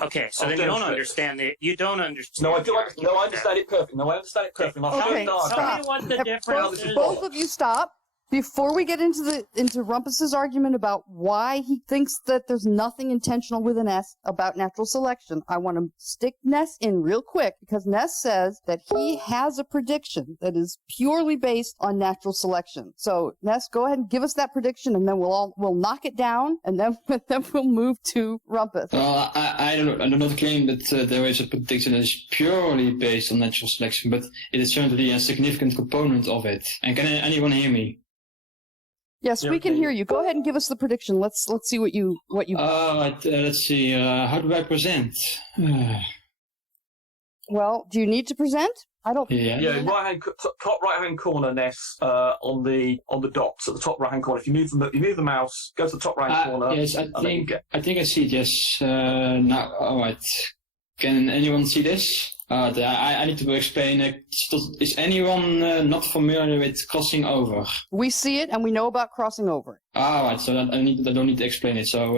Okay, so then you don't understand it. You don't understand. No, I do. No, I understand it perfectly. No, I understand it perfectly. Okay, Tell stop. me what the difference is. Both of you stop. Before we get into Rumpus's argument about why he thinks that there's nothing intentional with an S about natural selection, I want to stick Ness in real quick, because Ness says that he has a prediction that is purely based on natural selection. So Ness, go ahead and give us that prediction, and then we'll knock it down, and then we'll move to Rumpus. Well, I do not claim that there is a prediction that is purely based on natural selection, but it is certainly a significant component of it. And can anyone hear me? Yes, we can hear you. Go ahead and give us the prediction. Let's see what you. Let's see. How do I present? Well, do you need to present? I don't. Yeah. Top right hand corner, Ness, on the dots at the top right hand corner. If you move the mouse, go to the top right hand corner. Yes, I think I see it. Yes. Now, all right. Can anyone see this? I need to explain it. Is anyone not familiar with crossing over? We see it and we know about crossing over. Right, so I don't need to explain it. So,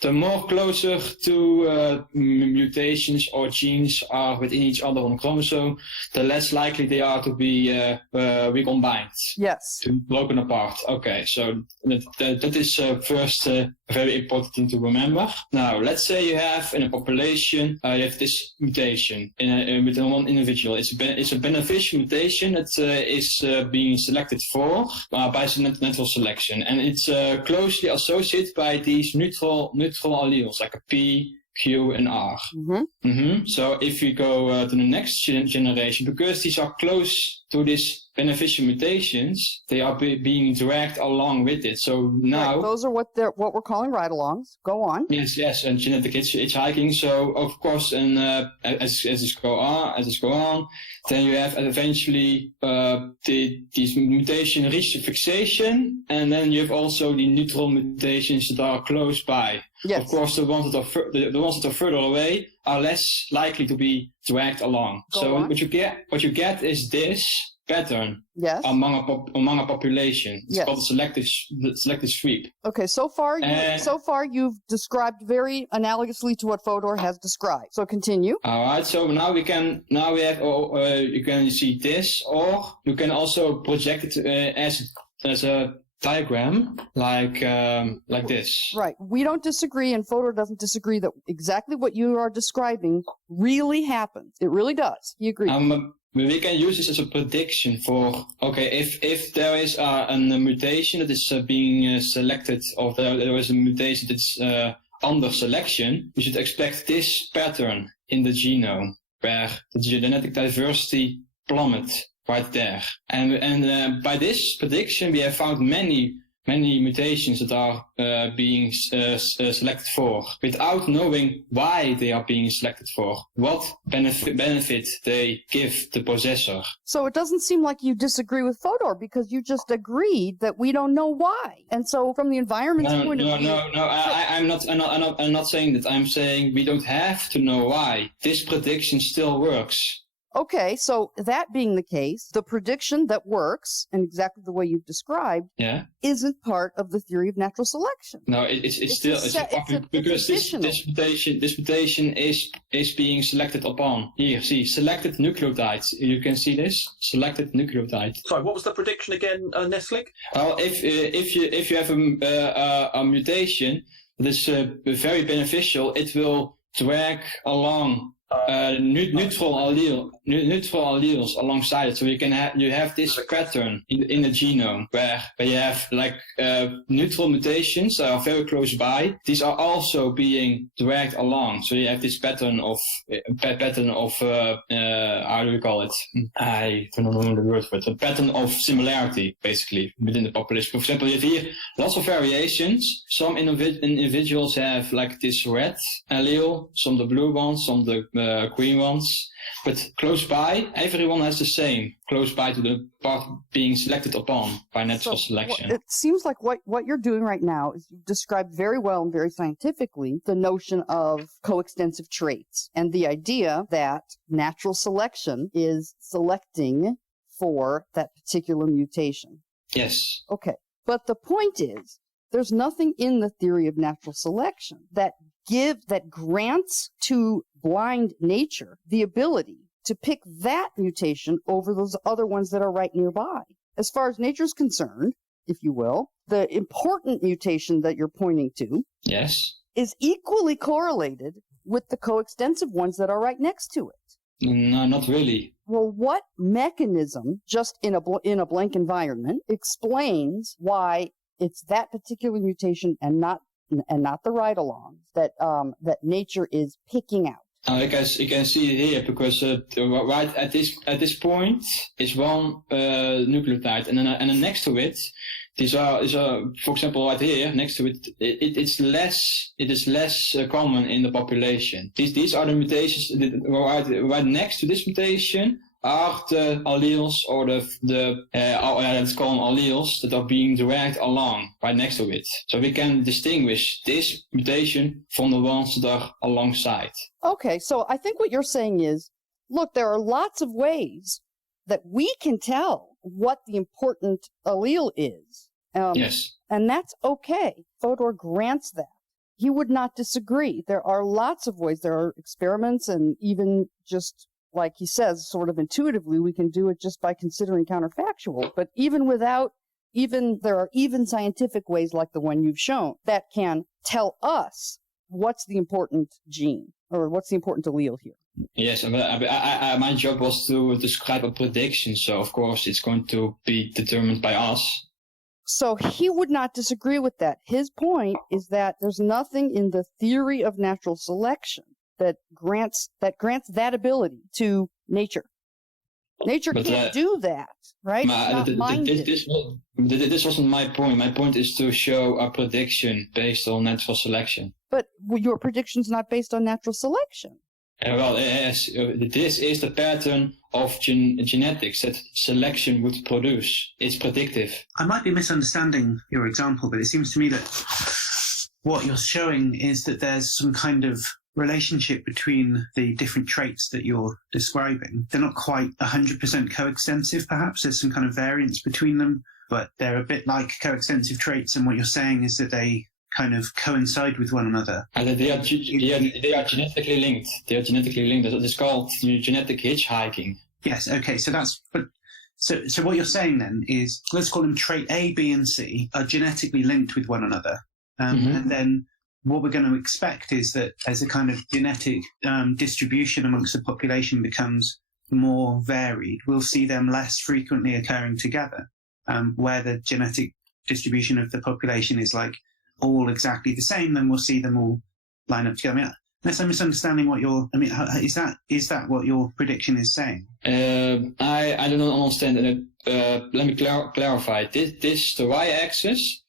the more closer to mutations or genes are within each other on a chromosome, the less likely they are to be recombined. Yes. To be broken apart. Okay, so that is first a very important thing to remember. Now, let's say you have in a population, you have this mutation within one individual. It's a beneficial mutation that is being selected for by natural selection. And it's closely associated by these neutral alleles, like a P, Q, and R. So if we go to the next generation, because these are close to these beneficial mutations, they are being dragged along with it. So now... Right, those are what we're calling ride-alongs. Go on. Yes, and genetic hitchhiking. So, of course, and as this go on, then you have eventually these mutations reach the fixation, and then you have also the neutral mutations that are close by. Yes. Of course, the ones that are further away are less likely to be dragged along. What you get is this pattern among a population. It's called the selective sweep. Okay, so far you've described very analogously to what Fodor has described. So continue. All right. So now you can see this, or you can also project it as a diagram like this. Right. We don't disagree, and Fodor doesn't disagree that exactly what you are describing really happens. It really does. He agrees. We can use this as a prediction for, if there is a mutation that is being selected, or there is a mutation that's under selection, we should expect this pattern in the genome, where the genetic diversity plummets right there. And by this prediction, we have found many mutations that are being selected for, without knowing why they are being selected for, what benefit they give the possessor. So it doesn't seem like you disagree with Fodor, because you just agreed that we don't know why. And so from the environment's point of view... No, I'm not saying that. I'm saying we don't have to know why. This prediction still works. Okay, so that being the case, the prediction that works, and exactly the way you've described, isn't part of the theory of natural selection. No, it's because this mutation is being selected upon. Here, see, selected nucleotides. You can see this, selected nucleotide. Sorry, what was the prediction again, Nesslig? Well, if you have a mutation that is very beneficial, it will drag along neutral alleles alongside it, so you have this pattern in the genome where you have neutral mutations that are very close by. These are also being dragged along, so you have this pattern of how do we call it? I don't know the word for it. A pattern of similarity, basically, within the population. For example, you have here lots of variations. Some individuals have like this red allele, some the blue ones, some the green ones, but close by, everyone has the same, close by to the part being selected upon by natural selection. It seems like what you're doing right now is you've described very well and very scientifically the notion of coextensive traits, and the idea that natural selection is selecting for that particular mutation. Yes. Okay, but the point is, there's nothing in the theory of natural selection that grants to blind nature the ability to pick that mutation over those other ones that are right nearby. As far as nature's concerned, if you will, the important mutation that you're pointing to Yes. is equally correlated with the coextensive ones that are right next to it. No, not really. Well, what mechanism, just in a blank environment, explains why it's that particular mutation and not the ride-alongs that nature is picking out? You can see it here because right at this point is one nucleotide, and then next to it, these are for example right here next to it, it is less common in the population. These are the mutations right next to this mutation are the alleles or let's call them alleles that are being dragged along right next to it. So we can distinguish this mutation from the ones that are alongside. Okay, so I think what you're saying is, look, there are lots of ways that we can tell what the important allele is. Yes. And that's okay. Fodor grants that. He would not disagree. There are lots of ways. There are experiments, and even just like he says, sort of intuitively, we can do it just by considering counterfactual. But there are even scientific ways like the one you've shown that can tell us what's the important gene or what's the important allele here. Yes, my job was to describe a prediction, so of course it's going to be determined by us. So he would not disagree with that. His point is that there's nothing in the theory of natural selection that grants that ability to nature. Nature can't do that, right? This wasn't my point. My point is to show a prediction based on natural selection. But your prediction's not based on natural selection. Yes, this is the pattern of genetics that selection would produce. It's predictive. I might be misunderstanding your example, but it seems to me that what you're showing is that there's some kind of relationship between the different traits that you're describing. They're not quite 100% coextensive, perhaps. There's some kind of variance between them, but they're a bit like coextensive traits, and what you're saying is that they kind of coincide with one another. And they are genetically linked. They are genetically linked. It's called genetic hitchhiking. Yes, okay, so what you're saying then is, let's call them trait A, B, and C are genetically linked with one another. And then what we're going to expect is that as a kind of genetic distribution amongst the population becomes more varied, we'll see them less frequently occurring together, where the genetic distribution of the population is like all exactly the same, then we'll see them all line up together. I mean, unless I'm misunderstanding is that what your prediction is saying? I do not understand it. Let me clarify. This the y-axis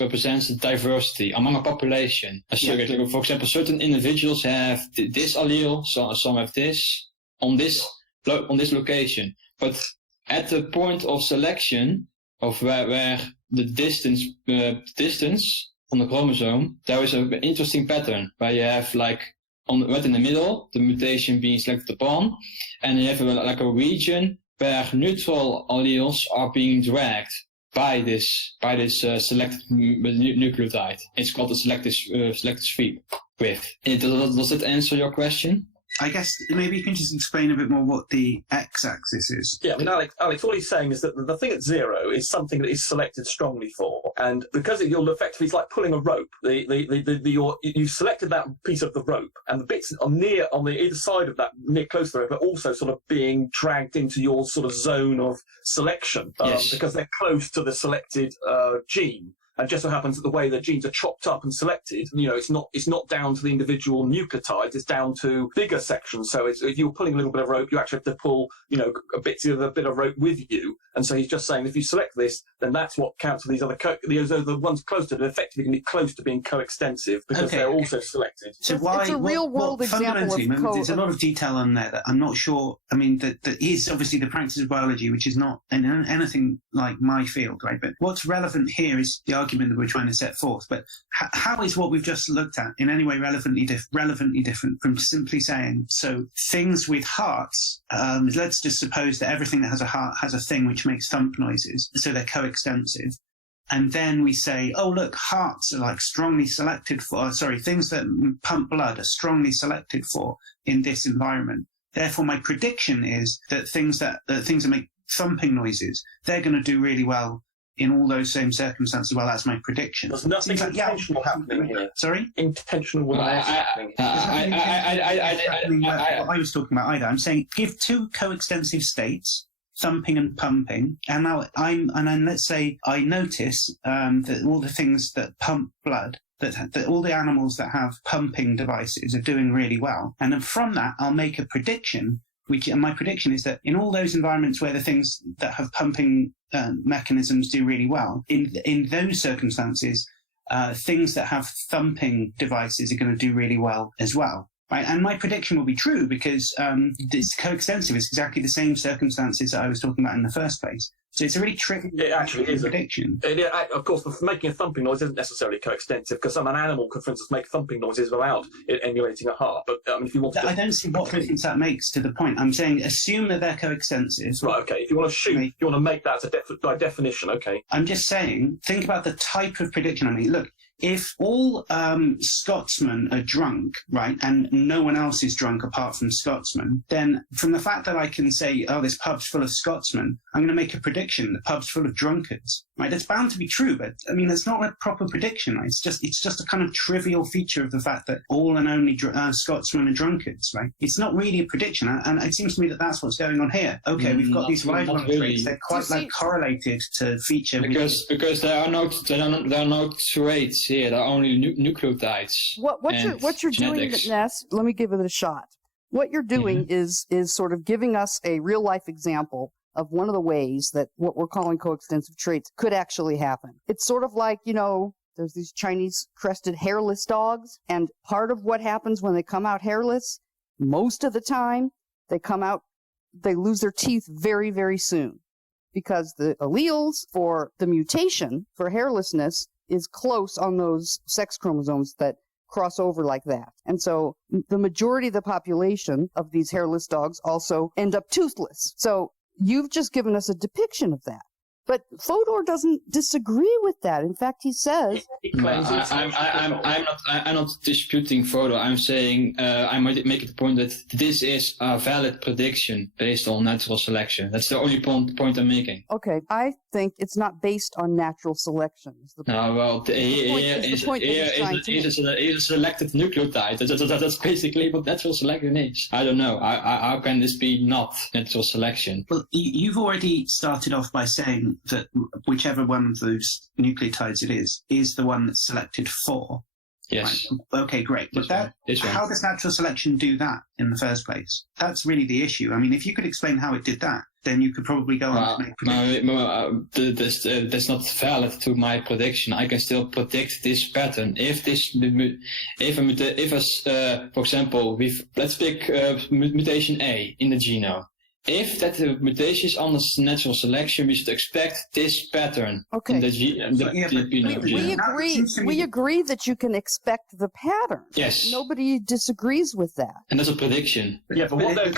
represents the diversity among a population. For example, certain individuals have this allele, some have this on this location. But at the point of selection, of where the distance on the chromosome, there is an interesting pattern where you have right in the middle, the mutation being selected upon, and you have a region where neutral alleles are being dragged by this selected nucleotide. It's called the selective sweep width. Does that answer your question? I guess maybe you can just explain a bit more what the x-axis is. Yeah, I mean, Alex, all he's saying is that the thing at 0 is something that is selected strongly for, and because you'll effectively, it's like pulling a rope. You've selected that piece of the rope, and the bits on the either side of that, near close to the rope, are also sort of being dragged into your sort of zone of selection, yes, because they're close to the selected gene. And just so happens that the way the genes are chopped up and selected, it's not down to the individual nucleotides, it's down to bigger sections. So if you're pulling a little bit of rope, you actually have to pull, a bit of rope with you. And so he's just saying if you select this, then that's what counts for these other the ones close to it effectively can be close to being coextensive because they're also selected. So it's a real world example of there's a lot of detail on there that I'm not sure. I mean, that is obviously the practice of biology, which is not anything like my field, right? But what's relevant here is the argument that we're trying to set forth. But how is what we've just looked at in any way relevantly different from simply saying, so things with hearts, let's just suppose that everything that has a heart has a thing which makes thump noises, so they're coextensive. and then we say, oh, look, hearts are like strongly selected for, things that pump blood are strongly selected for in this environment. Therefore, my prediction is that things that make thumping noises, they're going to do really well in all those same circumstances. Well, that's my prediction. There's nothing intentional happening here. Sorry? Intentional with happening. I was talking about either. I'm saying give two coextensive states, thumping and pumping, and then let's say I notice that all the things that pump blood, that all the animals that have pumping devices are doing really well, and then from that I'll make a prediction. And my prediction is that in all those environments where the things that have pumping mechanisms do really well, in those circumstances, things that have thumping devices are going to do really well as well. Right? And my prediction will be true because this coextensive is exactly the same circumstances that I was talking about in the first place. So it's a really tricky prediction. Of course, making a thumping noise isn't necessarily coextensive because an animal could, for instance, make thumping noises without it emulating a heart. But if you want to, I don't see what difference that makes to the point. I'm saying assume that they're coextensive. Right. Okay. If you want to assume, if you want to make that by definition, okay. I'm just saying, think about the type of prediction. I mean, look. If all Scotsmen are drunk, right, and no one else is drunk apart from Scotsmen, then from the fact that I can say, oh, this pub's full of Scotsmen, I'm going to make a prediction, the pub's full of drunkards, right? That's bound to be true, but I mean, it's not a proper prediction, right? It's just a kind of trivial feature of the fact that all and only Scotsmen are drunkards, right? It's not really a prediction, and it seems to me that that's what's going on here. Okay, we've got these rivalry traits; they're quite correlated to feature because there are no traits. Here, there are only nucleotides. What you're doing, Ness, let me give it a shot. What you're doing is sort of giving us a real life example of one of the ways that what we're calling coextensive traits could actually happen. It's sort of like, there's these Chinese crested hairless dogs, and part of what happens when they come out hairless, most of the time, they lose their teeth very, very soon because the alleles for the mutation for hairlessness is close on those sex chromosomes that cross over like that. And so the majority of the population of these hairless dogs also end up toothless. So you've just given us a depiction of that. But Fodor doesn't disagree with that. In fact, he says... I'm not disputing Fodor. I'm saying I might make the point that this is a valid prediction based on natural selection. That's the only point I'm making. Okay, I think it's not based on natural selection. Here's a selected nucleotide. That's basically what natural selection is. I don't know. How can this be not natural selection? Well, you've already started off by saying that whichever one of those nucleotides it is the one that's selected for. Yes. Right. Okay, great. But how does natural selection do that in the first place? That's really the issue. I mean, if you could explain how it did that, then you could probably go on to make predictions. That's not valid to my prediction. I can still predict this pattern. For example, let's pick mutation A in the genome. If that mutation is under natural selection, we should expect this pattern. Okay. In the genome. We agree that you can expect the pattern. Yes. Nobody disagrees with that. And that's a prediction. Yeah, but what they're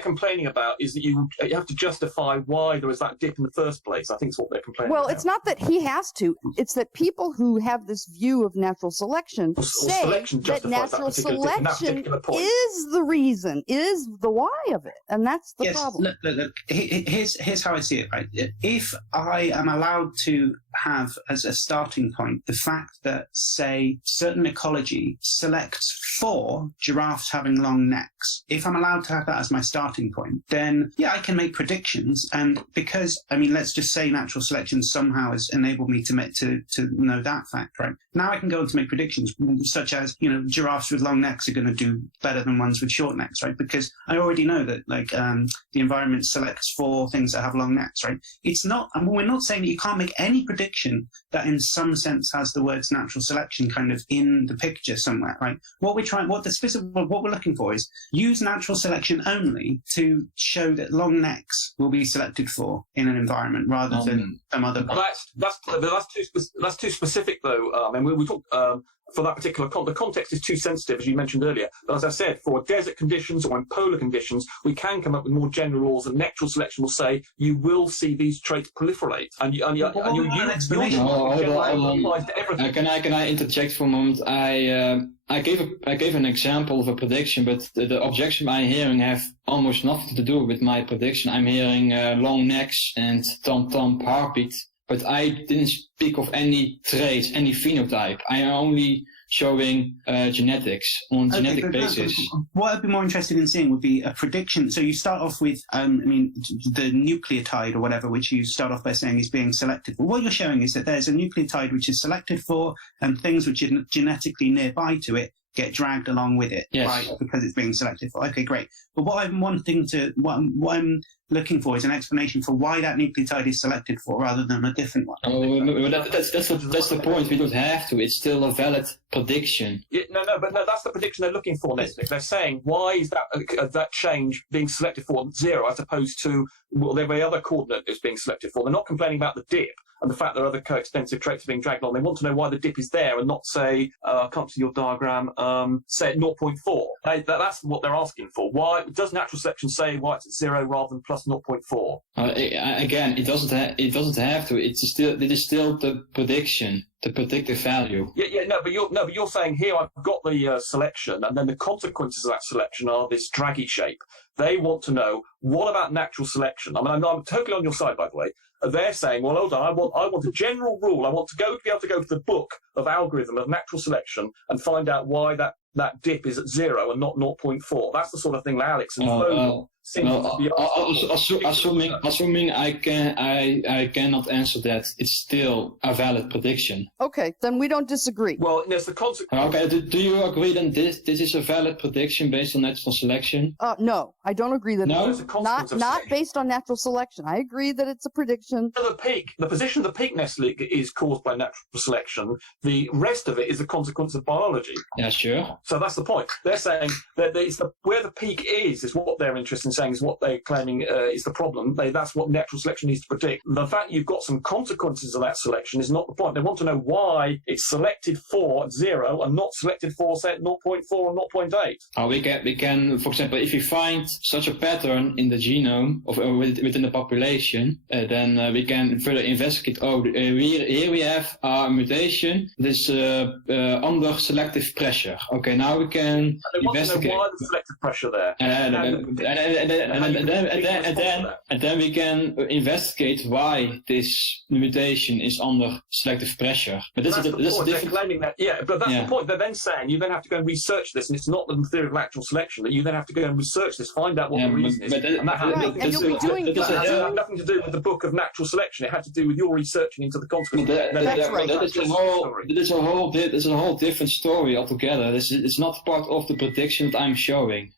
complaining about is that you have to justify why there was that dip in the first place. I think it's what they're complaining about. Well, it's not that he has to. It's that people who have this view of natural selection say that natural selection is the reason, is the why of it, and that's the problem. Look. Here's how I see it. Right, if I am allowed to have as a starting point the fact that, say, certain ecology selects for giraffes having long necks, if I'm allowed to have that as my starting point, then I can make predictions. And because let's just say natural selection somehow has enabled me to know that fact. Right now, I can go on to make predictions such as giraffes with long necks are going to do better than ones with short necks, right? Because I already know that the environment selects for things that have long necks, right? It's not, and we're not saying that you can't make any prediction that in some sense has the words natural selection kind of in the picture somewhere, right? What we're looking for is use natural selection only to show that long necks will be selected for in an environment rather than some other. Well, that's too specific though. We talked for that particular the context is too sensitive, as you mentioned earlier. But as I said, for desert conditions or in polar conditions, we can come up with more general laws, and natural selection will say you will see these traits proliferate. And you explanation. Can I interject for a moment? I gave an example of a prediction, but the objection I'm hearing have almost nothing to do with my prediction. I'm hearing long necks and tom-tom heartbeat, but I didn't speak of any traits, any phenotype. I am only showing genetics on genetic basis. What I'd be more interested in seeing would be a prediction. So you start off with, the nucleotide or whatever, which you start off by saying is being selected for. What you're showing is that there's a nucleotide which is selected for, and things which are genetically nearby to it get dragged along with it, yes. Right? Because it's being selected for. Okay, great. But what I'm looking for is an explanation for why that nucleotide is selected for rather than a different one. That's the point. We don't have to. It's still a valid prediction. Yeah, but that's the prediction they're looking for, Ness. They're saying, why is that change being selected for 0 as opposed to every other coordinate is being selected for? They're not complaining about the dip and the fact that other co-extensive traits are being dragged on. They want to know why the dip is there and not say, I can't see your diagram, say at 0.4. That's what they're asking for. Why does natural selection say why it's at 0 rather than plus 0.4? Again, it doesn't have to. It is still the prediction, the predictive value. But you're saying here I've got the selection, and then the consequences of that selection are this draggy shape. They want to know, what about natural selection? I'm totally on your side, by the way. They're saying, well, hold on, I want a general rule. I want to be able to go to the book of algorithm of natural selection and find out why that dip is at 0 and not 0.4. That's the sort of thing that Alex and Fodor seem to be assuming I cannot answer that. It's still a valid prediction. Okay, then we don't disagree. Well, there's the consequence. Okay, do you agree then this is a valid prediction based on natural selection? No, I don't agree that not based on natural selection. I agree that it's a prediction. The position of the peak nest is caused by natural selection. The rest of it is the consequence of biology. Yeah, sure. So that's the point. They're saying that where the peak is what they're interested in saying is what they're claiming is the problem. That's what natural selection needs to predict. The fact you've got some consequences of that selection is not the point. They want to know why it's selected for at 0 and not selected for, say, at 0.4 or 0.8. We can, for example, if you find such a pattern in the genome within the population, then we can further investigate. Here we have a mutation. This under selective pressure. Okay, now we can investigate. Why the selective pressure there? And then we can investigate why this mutation is under selective pressure. But that's a different. They're claiming that, but that's the point. They're then saying you then have to go and research this, and it's not the theory of natural selection that you then have to go and research this, find out what the reason is. And that had nothing to do with the book of natural selection. It had to do with your researching into the consequences. That's a whole different story altogether. It's not part of the prediction that I'm showing.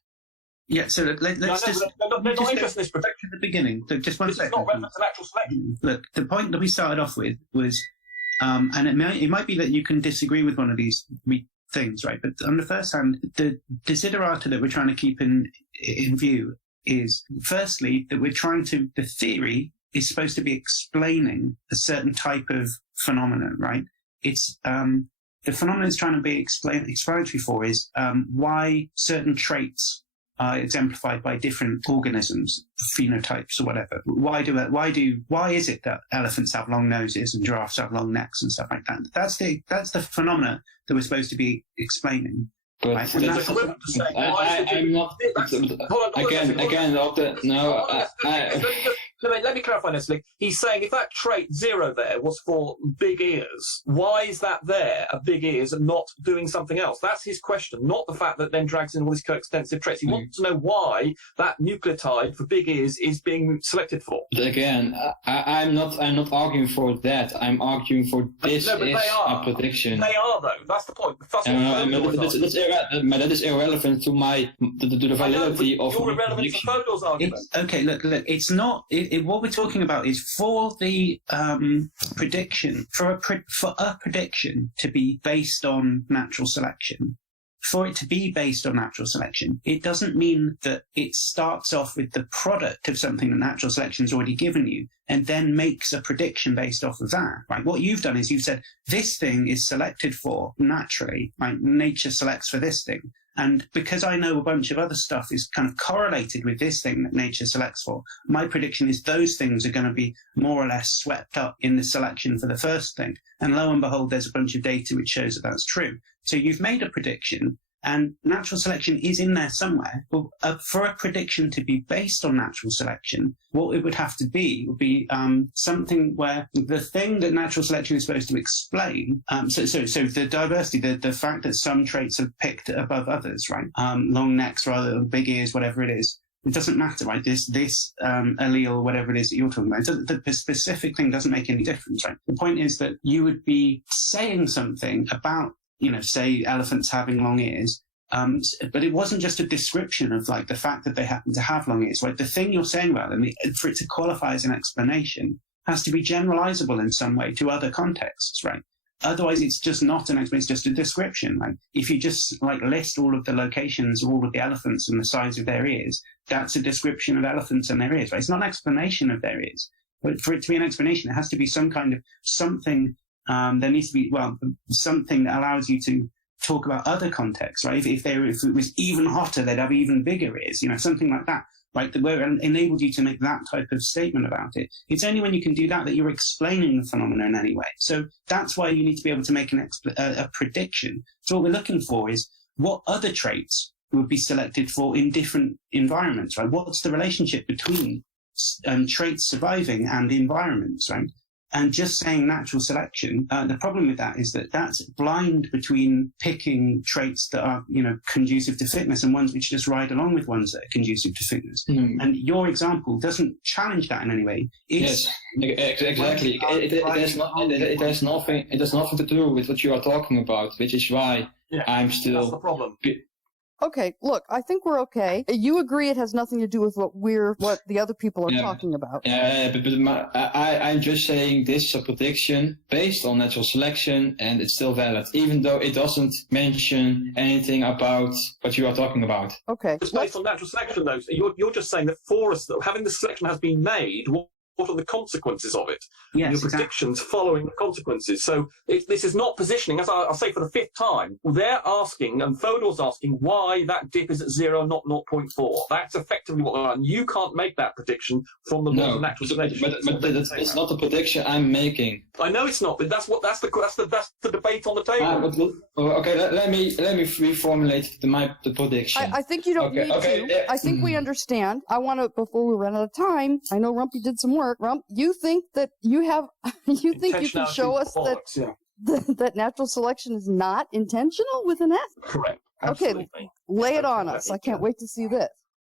Yeah, so let's just... They're not interested in this prediction at the beginning. So just one second. It's not relevant to natural selection. Look, the point that we started off with was, and it might be that you can disagree with one of these things, right? But on the first hand, the desiderata that we're trying to keep in view is, firstly, that the theory is supposed to be explaining a certain type of phenomenon, right? It's the phenomenon it's trying to be explanatory for is why certain traits are exemplified by different organisms, phenotypes or whatever. Why is it that elephants have long noses and giraffes have long necks and stuff like that? That's the phenomena that we're supposed to be explaining. But right? I'm not. Let me clarify this. He's saying if that trait 0 there was for big ears, why is that there at big ears and not doing something else? That's his question, not the fact that then drags in all these co-extensive traits. He wants to know why that nucleotide for big ears is being selected for. But again, I'm not arguing for that. I'm arguing for this is a prediction. They are though. That's the point. That is irrelevant to the validity of your irrelevant to Fodor's argument. Okay, look. It's not. What we're talking about is for the prediction, for a prediction to be based on natural selection. For it to be based on natural selection, it doesn't mean that it starts off with the product of something that natural selection has already given you, and then makes a prediction based off of that, right? What you've done is you've said, this thing is selected for naturally, right? Nature selects for this thing. And because I know a bunch of other stuff is kind of correlated with this thing that nature selects for, my prediction is those things are going to be more or less swept up in the selection for the first thing. And lo and behold, there's a bunch of data which shows that that's true. So you've made a prediction, and natural selection is in there somewhere. But for a prediction to be based on natural selection, what it would have to be would be something where the thing that natural selection is supposed to explain, so the diversity, the fact that some traits are picked above others, right? Long necks rather than big ears, whatever it is. It doesn't matter, right? This allele, whatever it is that you're talking about, the specific thing doesn't make any difference, right? The point is that you would be saying something about, say elephants having long ears, but it wasn't just a description of like the fact that they happen to have long ears, right? The thing you're saying about them, for it to qualify as an explanation, has to be generalizable in some way to other contexts, right? Otherwise, it's just not an explanation, it's just a description. Like if you just like list all of the locations of all of the elephants and the size of their ears, that's a description of elephants and their ears, right? It's not an explanation of their ears. But for it to be an explanation, it has to be some kind of something. There needs to be, something that allows you to talk about other contexts, right? If it was even hotter, they'd have even bigger ears, something like that, right? That enabled you to make that type of statement about it. It's only when you can do that you're explaining the phenomenon in any way. So that's why you need to be able to make a prediction. So what we're looking for is what other traits would be selected for in different environments, right? What's the relationship between traits surviving and environments, right? And just saying natural selection, the problem with that is that that's blind between picking traits that are, conducive to fitness and ones which just ride along with ones that are conducive to fitness. And your example doesn't challenge that in any way. Yes, exactly. It has nothing to do with what you are talking about, which is why I'm still. That's the problem. Okay, look, I think we're okay. You agree it has nothing to do with what the other people are talking about. Yeah, but I'm just saying this is a prediction based on natural selection, and it's still valid, even though it doesn't mention anything about what you are talking about. Okay. It's based on natural selection, though. So you're just saying that for us, having the selection has been made, what are the consequences of it? Yes, your predictions following the consequences. So this is not positioning, as I'll say for the fifth time, they're asking, and Fodor's asking, why that dip is at 0, not 0.4. That's effectively what they're on. You can't make that prediction from the natural selection. But it's not a prediction I'm making. I know it's not, but that's the debate on the table. Okay, let me reformulate the prediction. I think you don't need to. I think we understand. I want to, before we run out of time, I know Rumpy did some work. Rump, you think that you can show us that natural selection is not intentional with an S? Correct. Absolutely. Okay, lay it on us. I can't wait to see this.